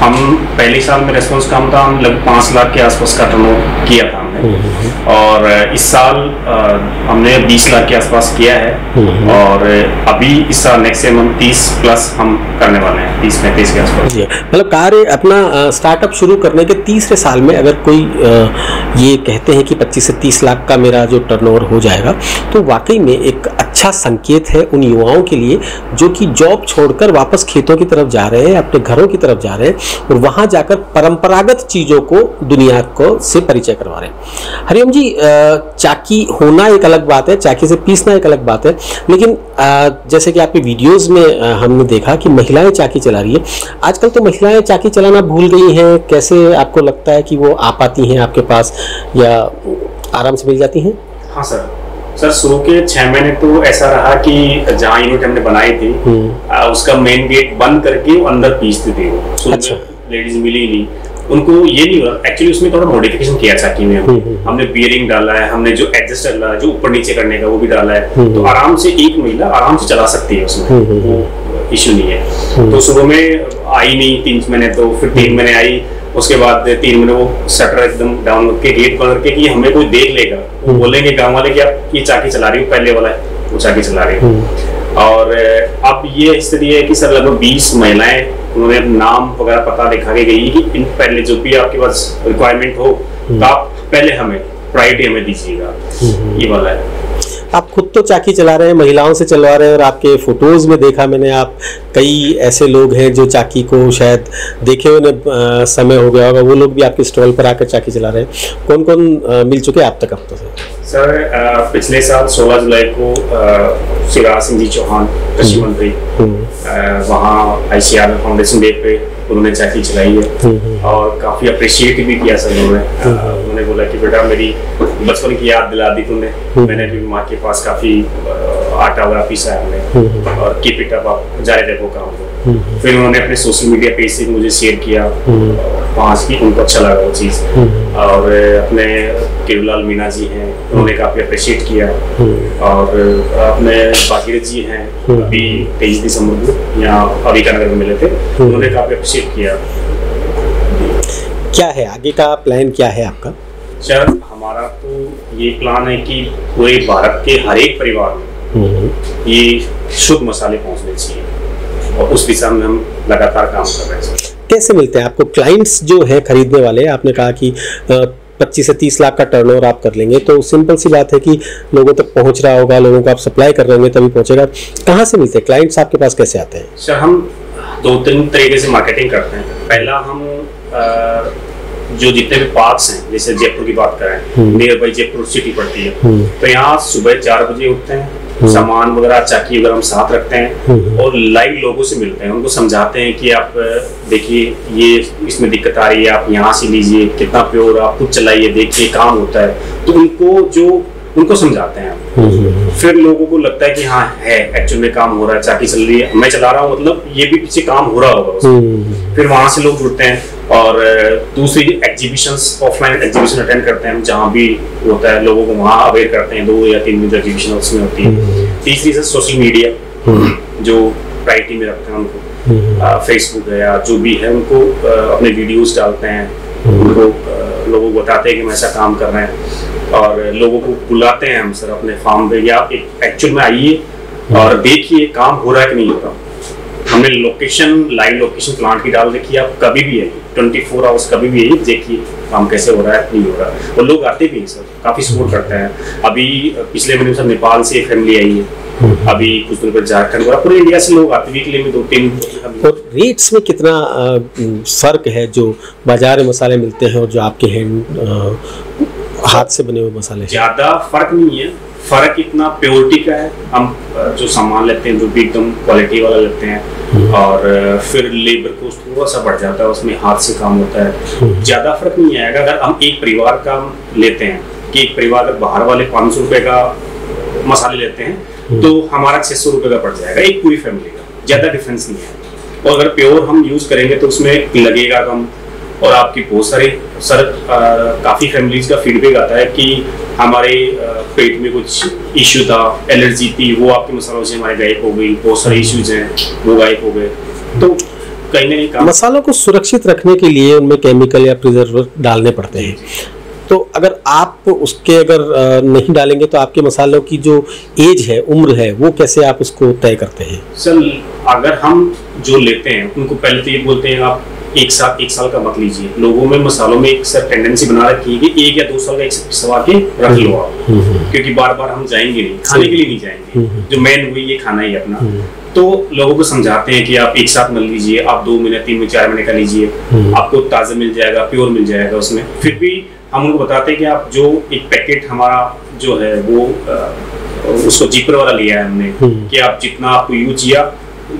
हम पहले साल में रेस्पॉन्स कम था, हम लगभग 5 लाख के आसपास का टर्नओवर किया था हमने, और इस साल हमने 20 लाख के आसपास किया है, और अभी इस साल नेक्स्ट ईयर हम 30 प्लस हम करने वाले हैं, 30-35 के आसपास। मतलब कार्य अपना स्टार्टअप शुरू करने के तीसरे साल में अगर कोई ये कहते हैं कि 25 से 30 लाख का मेरा जो टर्नओवर हो जाएगा, तो वाकई में एक अच्छा संकेत है उन युवाओं के लिए जो कि जॉब छोड़कर वापस खेतों की तरफ जा रहे हैं, अपने घरों की तरफ जा रहे हैं और वहां जाकर परंपरागत चीज़ों को दुनिया को से परिचय करवा रहे हैं। हरिओम जी, चाकी होना एक अलग बात है, चाकी से पीसना एक अलग बात है, लेकिन जैसे कि आपके वीडियोस में हमने देखा कि महिलाएं चाकी चला रही है। आजकल तो महिलाएं चाकी चलाना भूल गई हैं, कैसे आपको लगता है कि वो आ पाती हैं आपके पास या आराम से मिल जाती हैं? हाँ सर, शुरू के 6 महीने तो ऐसा रहा कि जहाँ यूनिट हमने बनाई थी उसका मेन गेट बंद करके वो अंदर पीसती थी। अच्छा। लेडीज मिली नहीं, उनको ये नहीं हुआ। एक्चुअली उसमें थोड़ा मॉडिफिकेशन किया चाकी में, हमने बियरिंग डाला है, हमने जो एडजस्टर डाला है जो ऊपर नीचे करने का वो भी डाला है, तो आराम से एक महिला आराम से चला सकती है उसमें, वो इश्यू नहीं है। तो शुरू में आई नहीं 3 महीने, तो फिर 3 महीने आई, उसके बाद 3 महीने वो शटर एकदम डाउन करके गेट बंद करके कि हमें कोई देख लेगा, वो बोलेंगे गांव वाले कि आप ये चाकी चला रही हो, पहले वाला है वो चाकी चला रही हो। और अब ये स्थिति है कि सर लगभग 20 महिलाएं, उन्होंने नाम वगैरह पता दिखा के गई कि इन पहले जो भी आपके पास रिक्वायरमेंट हो तो आप पहले हमें प्रायोरिटी हमें दीजिएगा, ये वाला है। आप खुद तो चाकी चला रहे हैं, महिलाओं से चलवा रहे हैं, और आपके फोटोज में देखा मैंने आप कई ऐसे लोग हैं जो चाकी को शायद देखे हुए समय हो गया होगा, वो लोग भी आपके स्टॉल पर आकर चाकी चला रहे हैं। कौन कौन मिल चुके आप तक अब तो? सर पिछले साल 16 जुलाई को शिवराज सिंह जी चौहान कृषि मंत्री वहाँ ICR फाउंडेशन डे पे उन्होंने चाकी चलाई है, और काफी अप्रिशिएट भी किया सर उन्होंने बोला कि बेटा मेरी बचपन की याद दिला दी तुमने, मैंने भी माँ के पास काफी आटा वगैरह पीसा है हमने, और कीप इट अप, आप जारी रखो काम को। फिर उन्होंने अपने सोशल मीडिया पेज से मुझे शेयर किया, वहाँ की उनको अच्छा लगा वो चीज़, और अपने केवलाल मीना जी हैं उन्होंने काफी अप्रिशिएट किया, और अपने बाकीर जी हैं अभी 23 दिसंबर को यहाँ अविका नगर में मिले थे, उन्होंने काफी अप्रिशिएट किया। क्या है आगे का प्लान, क्या है आपका? सर हमारा तो ये प्लान है कि पूरे भारत के हर एक परिवार में ये शुद्ध मसाले पहुंचने चाहिए, और उस दिशा में हम लगातार काम कर रहे हैं। कैसे मिलते हैं आपको क्लाइंट्स जो है खरीदने वाले? आपने कहा कि 25 से 30 लाख का टर्नओवर आप कर लेंगे, तो सिंपल सी बात है कि लोगों तक पहुंच रहा होगा, लोगों को आप सप्लाई कर रहे होंगे तभी पहुंचेगा। कहाँ से मिलते हैं क्लाइंट्स, आपके पास कैसे आते हैं? सर हम 2-3 तरीके से मार्केटिंग करते हैं। पहला हम जो जितने भी पार्क्स हैं, जैसे जयपुर की बात करें, नियर बाई जयपुर सिटी पड़ती है, तो यहाँ सुबह 4 बजे उठते हैं, सामान वगैरह चाकी वगैरह हम साथ रखते हैं, और लाइव लोगों से मिलते हैं, उनको समझाते हैं कि आप देखिए ये इसमें दिक्कत आ रही है, आप यहाँ से लीजिए, कितना प्योर, आप खुद चलाइए, देखिए काम होता है, तो उनको समझाते हैं। फिर लोगों को लगता है कि हाँ है एक्चुअल में काम हो रहा है, चाकी चल रही है, मैं चला रहा हूँ, मतलब ये भी पीछे काम हो रहा होगा। फिर वहां से लोग जुड़ते हैं, और दूसरी एग्जीबिशंस, ऑफलाइन एग्जीबिशन अटेंड करते हैं, जहाँ भी होता है लोगों को वहाँ अवेयर करते हैं, 2 या 3 दिन एग्जीबिशन उसमें होती है। तीसरी से सोशल मीडिया जो प्रायोरिटी में रखते हैं उनको, फेसबुक है या जो भी है, उनको अपने वीडियोस डालते हैं, उनको लोगों को बताते हैं कि हम ऐसा काम कर रहे हैं, और लोगों को बुलाते हैं हम सर अपने फार्म पे, या एक्चुअल में आइए और देखिए काम हो रहा है कि नहीं हो रहा। हमने लाइव लोकेशन प्लांट की डाल रखी है, आप कभी भी आइए, 24 आवर्स कभी भी आइए, देखिए काम कैसे हो रहा है नहीं हो रहा है। और लोग आते भी हैं सर, काफी सपोर्ट करते हैं। अभी पिछले महीने सर नेपाल से एक फैमिली आई है, अभी कुछ दिन पर झारखंड वगैरह पूरे इंडिया से लोग आते, वीकली में 2-3। और रेट्स में कितना फर्क है जो बाजार में मसाले मिलते हैं और जो आपके हाथ से बने हुए मसाले? ज्यादा फर्क नहीं है, फर्क इतना प्योरिटी का है। हम जो सामान लेते हैं जो भी एकदम क्वालिटी वाला लेते हैं, और फिर लेबर कॉस्ट थोड़ा सा बढ़ जाता है, उसमें हाथ से काम होता है, ज्यादा फर्क नहीं आएगा। अगर हम एक परिवार का लेते हैं कि एक परिवार अगर बाहर वाले 500 रुपए का मसाले लेते हैं तो हमारा 600 रुपए का पड़ जाएगा एक पूरी फैमिली का, ज्यादा डिफरेंस नहीं है। और अगर प्योर हम यूज करेंगे तो उसमें लगेगा कम, और आपकी बहुत सारे काफ़ी फैमिलीज का फीडबैक आता है कि हमारे पेट में कुछ इश्यू था, एलर्जी थी, वो आपके मसालों से हमारे गायब हो गई, बहुत सारे इश्यूज हैं वो गायब हो गए। तो कहीं ना कहीं मसालों को सुरक्षित रखने के लिए उनमें केमिकल या प्रिजर्वेटिव डालने पड़ते हैं। तो अगर आप उसके अगर नहीं डालेंगे तो आपके मसालों की जो एज है, उम्र है, वो कैसे आप उसको तय करते हैं? सर अगर हम जो लेते हैं उनको पहले तो ये बोलते हैं आप एक साल का मत लीजिए। लोगों में मसालों में एक सर टेंडेंसी बना रखी है कि 1 या 2 साल का एक पिसवा के रख लो आप, क्योंकि बार बार हम जाएंगे नहीं, खाने के लिए नहीं जाएंगे, जो मेन हुई ये खाना ही अपना। तो लोगों को समझाते हैं कि आप एक साथ मत लीजिए, आप 2 महीने 3 महीने 4 महीने का लीजिए, आपको ताज़ा मिल जाएगा, प्योर मिल जाएगा उसमें। फिर भी हम उनको बताते हैं कि आप जो एक पैकेट हमारा जो है वो उसको जिपर वाला लिया है हमने, कि आप जितना आपको यूज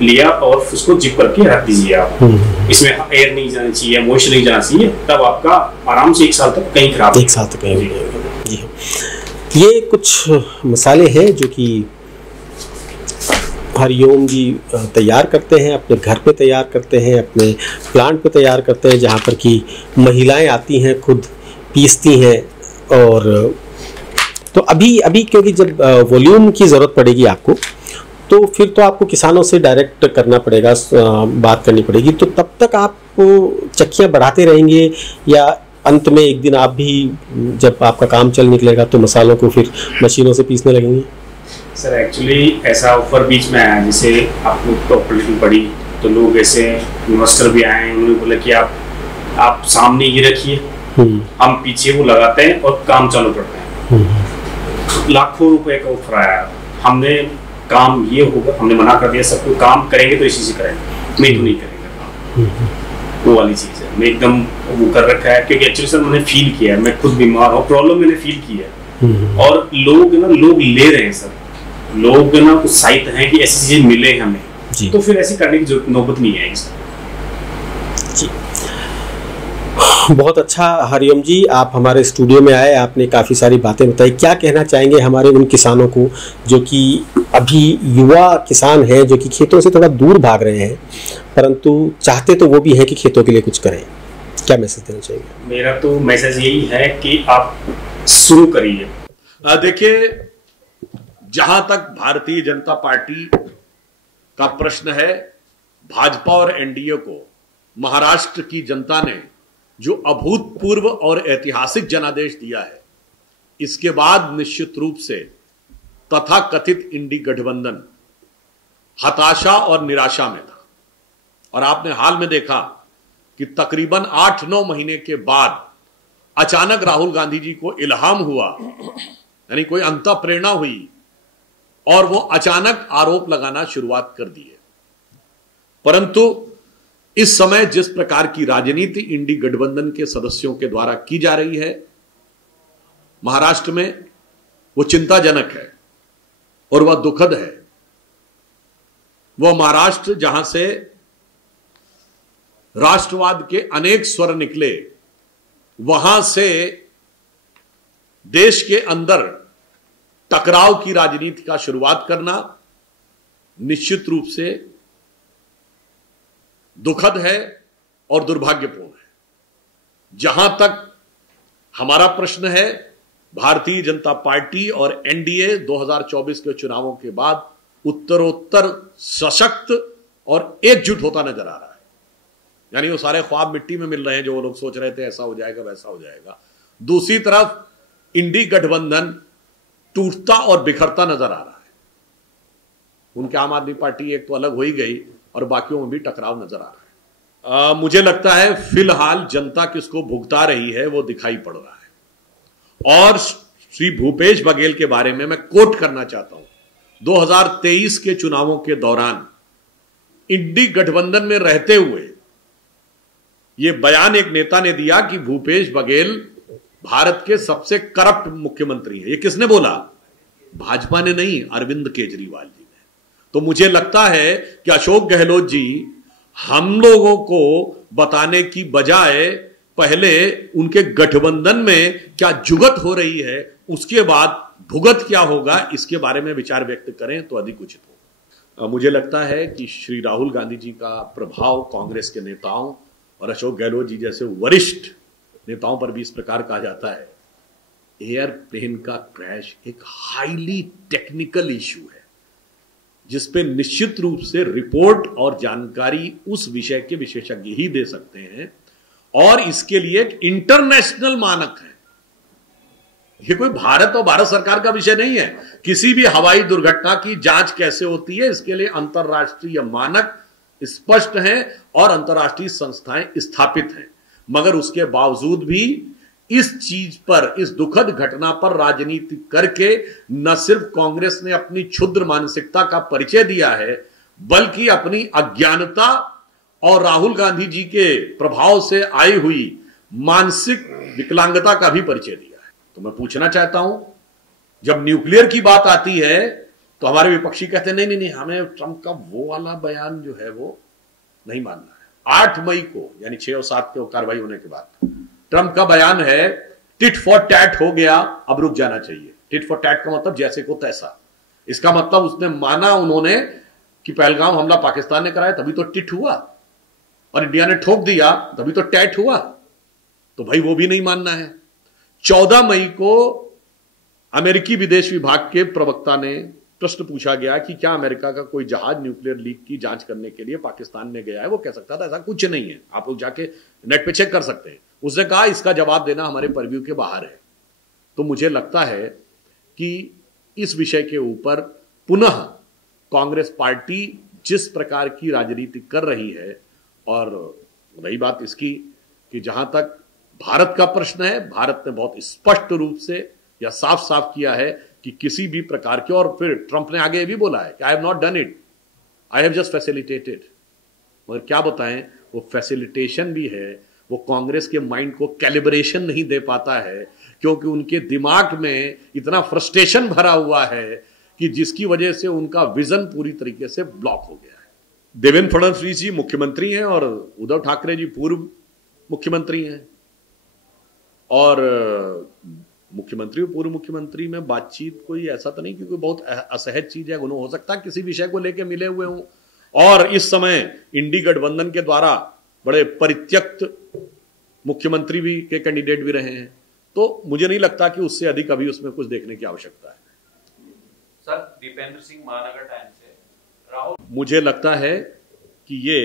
लिया और उसको जिप करके रख दीजिए आप। इसमें एयर नहीं जाना चाहिए, मॉइस्चर नहीं जाना चाहिए, तब आपका आराम से 1 साल तक कहीं खराब, 1 साल तक कहीं। ये कुछ मसाले हैं जो कि हरिओम जी तैयार करते हैं, अपने घर पे तैयार करते हैं, अपने प्लांट पे तैयार करते हैं, जहाँ पर कि महिलाएं आती हैं, खुद पीसती हैं। और तो अभी क्योंकि जब वॉल्यूम की ज़रूरत पड़ेगी आपको, तो फिर तो आपको किसानों से डायरेक्ट करना पड़ेगा, बात करनी पड़ेगी। तो तब तक आप चक्कियाँ बढ़ाते रहेंगे या अंत में एक दिन आप भी जब आपका काम चल निकलेगा तो मसालों को फिर मशीनों से पीसने लगेंगे? सर एक्चुअली ऐसा ऑफर बीच में आया, जैसे आपको प्रॉपर्टी पड़ी तो लोग ऐसे इन्वेस्टर भी आए, उन्होंने बोला कि आप सामने ये रखिए, हम पीछे वो लगाते हैं और काम चालू करते हैं। लाखों रुपए का ऑफर आया, हमने काम ये होगा, हमने मना कर दिया सबको, काम करेंगे तो इसी से करेंगे, नहीं तो नहीं करेंगे काम। वो वाली चीज़ है, मैं एकदम वो कर रखा है, क्योंकि एक्चुअली सर मैंने फील किया है, मैं खुद बीमार हूँ, प्रॉब्लम मैंने फील की है। और लोग ले रहे हैं सर, लोग उत्साहित हैं कि ऐसी चीजें मिले हमें, तो फिर ऐसे करने की जरूरत नौबत नहीं है जी। बहुत अच्छा हरिओम जी, आप हमारे स्टूडियो में आए, आपने काफ़ी सारी बातें बताई। क्या कहना चाहेंगे हमारे उन किसानों को जो कि अभी युवा किसान हैं, जो कि खेतों से थोड़ा दूर भाग रहे हैं, परंतु चाहते तो वो भी हैं कि खेतों के लिए कुछ करें? क्या मैसेज देना चाहिए? मेरा तो मैसेज यही है कि आप शुरू करिए। देखिए, जहां तक भारतीय जनता पार्टी का प्रश्न है, भाजपा और एनडीए को महाराष्ट्र की जनता ने जो अभूतपूर्व और ऐतिहासिक जनादेश दिया है, इसके बाद निश्चित रूप से तथाकथित इंडी गठबंधन हताशा और निराशा में था। और आपने हाल में देखा कि तकरीबन 8-9 महीने के बाद अचानक राहुल गांधी जी को इल्हाम हुआ, यानी कोई अंतःप्रेरणा हुई, और वो अचानक आरोप लगाना शुरुआत कर दिए। परंतु इस समय जिस प्रकार की राजनीति इंडी गठबंधन के सदस्यों के द्वारा की जा रही है महाराष्ट्र में, वो चिंताजनक है और वह दुखद है। वह महाराष्ट्र जहां से राष्ट्रवाद के अनेक स्वर निकले, वहां से देश के अंदर टकराव की राजनीति का शुरुआत करना निश्चित रूप से दुखद है और दुर्भाग्यपूर्ण है। जहां तक हमारा प्रश्न है, भारतीय जनता पार्टी और एनडीए 2024 के चुनावों के बाद उत्तरोत्तर सशक्त और एकजुट होता नजर आ रहा है। यानी वो सारे ख्वाब मिट्टी में मिल रहे हैं जो वो लोग सोच रहे थे ऐसा हो जाएगा वैसा हो जाएगा। दूसरी तरफ इंडी गठबंधन टूटता और बिखरता नजर आ रहा है। उनके आम आदमी पार्टी एक तो अलग हो ही गई और बाकियों में भी टकराव नजर आ रहा है। मुझे लगता है फिलहाल जनता किसको भुगता रही है वो दिखाई पड़ रहा है। और श्री भूपेश बघेल के बारे में मैं कोट करना चाहता हूं। 2023 के चुनावों के दौरान इंडी गठबंधन में रहते हुए यह बयान एक नेता ने दिया कि भूपेश बघेल भारत के सबसे करप्ट मुख्यमंत्री है। ये किसने बोला? भाजपा ने नहीं, अरविंद केजरीवाल जी ने। तो मुझे लगता है कि अशोक गहलोत जी हम लोगों को बताने की बजाय पहले उनके गठबंधन में क्या जुगत हो रही है, उसके बाद भुगत क्या होगा, इसके बारे में विचार व्यक्त करें तो अधिक उचित होगा। मुझे लगता है कि श्री राहुल गांधी जी का प्रभाव कांग्रेस के नेताओं और अशोक गहलोत जी जैसे वरिष्ठ नेताओं पर भी इस प्रकार कहा जाता है। एयरप्लेन का क्रैश एक हाईली टेक्निकल इश्यू है जिसपे निश्चित रूप से रिपोर्ट और जानकारी उस विषय के विशेषज्ञ ही दे सकते हैं, और इसके लिए एक इंटरनेशनल मानक है। ये कोई भारत और भारत सरकार का विषय नहीं है। किसी भी हवाई दुर्घटना की जांच कैसे होती है, इसके लिए अंतरराष्ट्रीय मानक स्पष्ट हैं और अंतरराष्ट्रीय संस्थाएं स्थापित हैं। मगर उसके बावजूद भी इस चीज पर, इस दुखद घटना पर राजनीति करके न सिर्फ कांग्रेस ने अपनी क्षुद्र मानसिकता का परिचय दिया है, बल्कि अपनी अज्ञानता और राहुल गांधी जी के प्रभाव से आई हुई मानसिक विकलांगता का भी परिचय दिया है। तो मैं पूछना चाहता हूं, जब न्यूक्लियर की बात आती है तो हमारे विपक्षी कहते हैं नहीं नहीं नहीं, हमें ट्रंप का वो वाला बयान जो है वो नहीं मानना है। 8 मई को, यानी 6 और 7 को कार्रवाई होने के बाद ट्रंप का बयान है टिट फॉर टैट हो गया, अब रुक जाना चाहिए। टिट फॉर टैट का मतलब जैसे को तैसा। इसका मतलब उसने माना उन्होंने कि पहलगाम हमला पाकिस्तान ने कराया तभी तो टिट हुआ, और इंडिया ने ठोक दिया तभी तो टैट हुआ। तो भाई वो भी नहीं मानना है। 14 मई को अमेरिकी विदेश विभाग के प्रवक्ता ने प्रश्न पूछा गया कि क्या अमेरिका का कोई जहाज न्यूक्लियर लीक की जांच करने के लिए पाकिस्तान में गया है। वो कह सकता था ऐसा कुछ नहीं है, आप लोग जाके नेट पे चेक कर सकते हैं। उसने कहा इसका जवाब देना हमारे परव्यू के बाहर है। तो मुझे लगता है कि इस विषय के ऊपर पुनः कांग्रेस पार्टी जिस प्रकार की राजनीति कर रही है, और रही बात इसकी कि जहां तक भारत का प्रश्न है, भारत ने बहुत स्पष्ट रूप से या साफ साफ किया है कि किसी भी प्रकार के, और फिर ट्रंप ने आगे भी बोला है कि I have not done it, I have just facilitated. मगर क्या बताएं, वो फैसिलिटेशन भी है, वो कांग्रेस के माइंड को कैलिब्रेशन नहीं दे पाता है, क्योंकि उनके दिमाग में इतना फ्रस्ट्रेशन भरा हुआ है कि जिसकी वजह से उनका विजन पूरी तरीके से ब्लॉक हो गया है। देवेंद्र फडणवीस जी मुख्यमंत्री हैं और उद्धव ठाकरे जी पूर्व मुख्यमंत्री हैं, और मुख्यमंत्री और पूर्व मुख्यमंत्री में बातचीत कोई ऐसा तो नहीं कि कोई बहुत असहज चीज है। उन्होंने हो सकता है किसी विषय को लेकर मिले हुए हों, और इस समय इंडी गठबंधन के द्वारा बड़े परित्यक्त मुख्यमंत्री भी के कैंडिडेट भी रहे हैं। तो मुझे नहीं लगता कि उससे अधिक अभी उसमें कुछ देखने की आवश्यकता है। सर, दीपेंद्र सिंह महानगर टाइम्स से राहुल, मुझे लगता है कि ये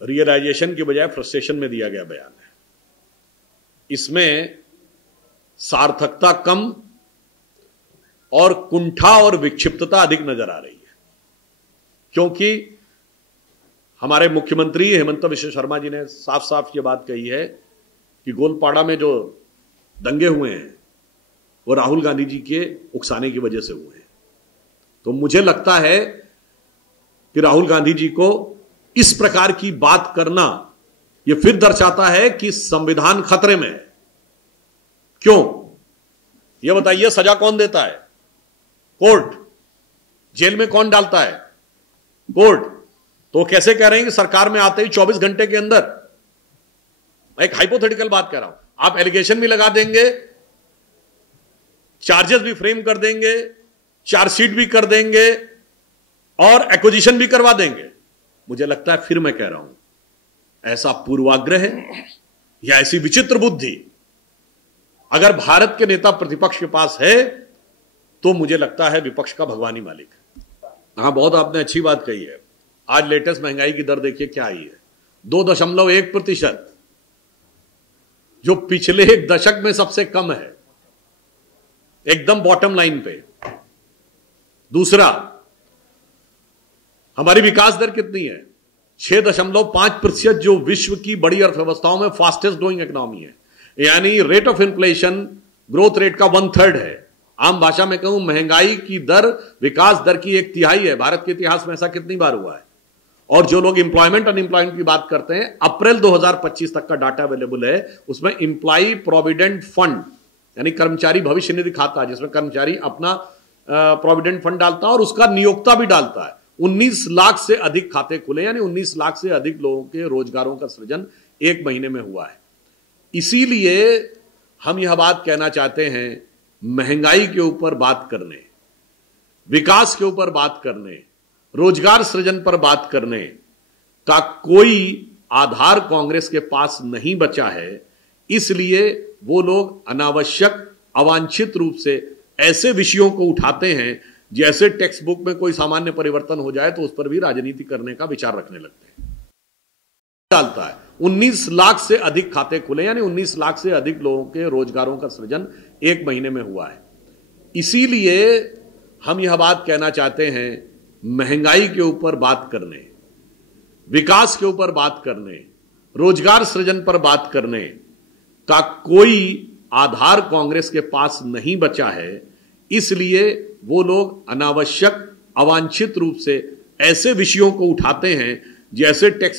रियलाइजेशन के बजाय फ्रस्ट्रेशन में दिया गया बयान है। इसमें सार्थकता कम और कुंठा और विक्षिप्तता अधिक नजर आ रही है, क्योंकि हमारे मुख्यमंत्री हेमंत बिश्व शर्मा जी ने साफ साफ ये बात कही है कि गोलपाड़ा में जो दंगे हुए हैं वो राहुल गांधी जी के उकसाने की वजह से हुए हैं। तो मुझे लगता है कि राहुल गांधी जी को इस प्रकार की बात करना ये फिर दर्शाता है कि संविधान खतरे में है। क्यों, यह बताइए, सजा कौन देता है? कोर्ट। जेल में कौन डालता है? कोर्ट। तो कैसे कह रहे हैं कि सरकार में आते ही 24 घंटे के अंदर, मैं एक हाइपोथेटिकल बात कह रहा हूं, आप एलिगेशन भी लगा देंगे, चार्जेस भी फ्रेम कर देंगे, चार्जशीट भी कर देंगे और एक्विजिशन भी करवा देंगे। मुझे लगता है, फिर मैं कह रहा हूं, ऐसा पूर्वाग्रह है या ऐसी विचित्र बुद्धि अगर भारत के नेता प्रतिपक्ष के पास है तो मुझे लगता है विपक्ष का भगवानी मालिक है। हां, बहुत आपने अच्छी बात कही है। आज लेटेस्ट महंगाई की दर देखिए क्या आई है, 2.1%, जो पिछले एक दशक में सबसे कम है, एकदम बॉटम लाइन पे। दूसरा, हमारी विकास दर कितनी है? 6.5%, जो विश्व की बड़ी अर्थव्यवस्थाओं में फास्टेस्ट ग्रोइंग इकोनॉमी है, यानी rate of inflation growth rate का 1/3 है। आम भाषा में कहूं, महंगाई की दर विकास दर की 1/3 है। भारत के इतिहास में ऐसा कितनी बार हुआ है? और जो लोग इंप्लॉयमेंट अनएम्प्लॉयमेंट की बात करते हैं, अप्रैल 2025 तक का डाटा अवेलेबल है, उसमें इंप्लॉय प्रोविडेंट फंड यानी कर्मचारी भविष्य निधि खाता, जिसमें कर्मचारी अपना प्रोविडेंट फंड डालता है और उसका नियोक्ता भी डालता है, 19 लाख से अधिक खाते खुले, यानी 19 लाख से अधिक लोगों के रोजगारों का सृजन एक महीने में हुआ है। इसीलिए हम यह बात कहना चाहते हैं, महंगाई के ऊपर बात करने, विकास के ऊपर बात करने, रोजगार सृजन पर बात करने का कोई आधार कांग्रेस के पास नहीं बचा है। इसलिए वो लोग अनावश्यक, अवांछित रूप से ऐसे विषयों को उठाते हैं जैसे टेक्स्ट बुक में कोई सामान्य परिवर्तन हो जाए तो उस पर भी राजनीति करने का विचार रखने लगते हैं। डालता है 19 लाख से अधिक खाते खुले, यानी 19 लाख से अधिक लोगों के रोजगारों का सृजन एक महीने में हुआ है। इसीलिए हम यह बात कहना चाहते हैं, महंगाई के ऊपर बात करने, विकास के ऊपर बात करने, रोजगार सृजन पर बात करने का कोई आधार कांग्रेस के पास नहीं बचा है। इसलिए वो लोग अनावश्यक, अवांछित रूप से ऐसे विषयों को उठाते हैं जैसे टैक्स